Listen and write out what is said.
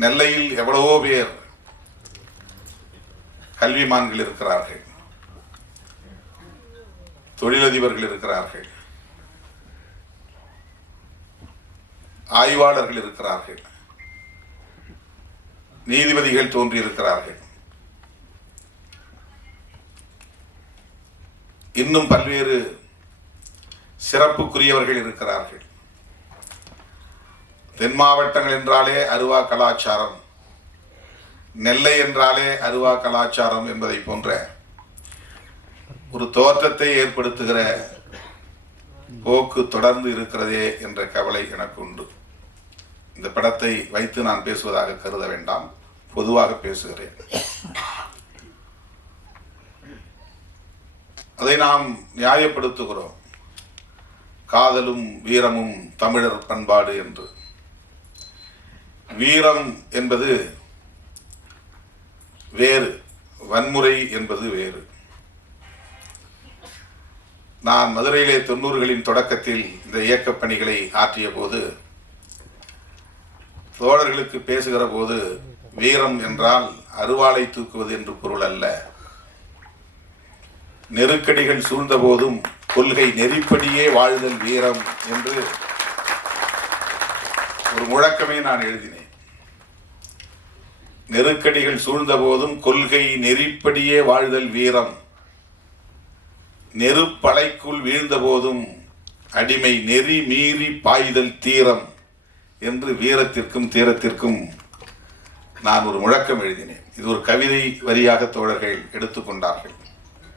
நெல்லையில் எவ்வளவோ பேர் கல்விமான்கள் இருக்கிறார்கள், தொழிலதிபர்கள் இருக்கிறார்கள், ஆய்வாளர்கள் இருக்கிறார்கள், நீதிபதிகள் தோன்றியிருக்கிறார்கள். இன்னும் பல்வேறு சிறப்புக்குரியவர்கள் இருக்கிறார்கள். தென் மாவட்டங்கள் என்றாலே அருவா கலாச்சாரம், நெல்லை என்றாலே அருவா கலாச்சாரம் என்பதை போன்ற ஒரு தோற்றத்தை ஏற்படுத்துகிற போக்கு தொடர்ந்து இருக்கிறதே என்ற கவலை எனக்கு உண்டு. இந்த படத்தை வைத்து நான் பேசுவதாக கருத வேண்டாம், பொதுவாக பேசுகிறேன். அதை நாம் நியாயப்படுத்துகிறோம், காதலும் வீரமும் தமிழர் பண்பாடு என்று. வீரம் என்பது வேறு, வன்முறை என்பது வேறு. நான் மதுரையிலே 90களின் தொடக்கத்தில் இந்த இயக்கப் பணிகளை ஆற்றிய போது தோழர்களுக்கு பேசுகிற போது வீரம் என்றால் அருவாளை தூக்குவது என்று பொருள் அல்ல. நெருக்கடிகள் சூழ்ந்த போதும் கொள்கை நெறிப்படியே வாழ்தல் வீரம் என்று ஒரு முழக்கமே நான் எழுதினேன். நெருக்கடிகள் சூழ்ந்த போதும் கொள்கை நெறிப்படியே வாழ்தல் வீரம், நெருப்பலைக்குள் வீழ்ந்த போதும் அடிமை நெறி மீறி பாய்தல் தீரம் என்று வீரத்திற்கும் தீரத்திற்கும் நான் ஒரு முழக்கம் எழுதினேன். இது ஒரு கவிதை வரியாக தோழர்கள் எடுத்துக்கொண்டார்கள்.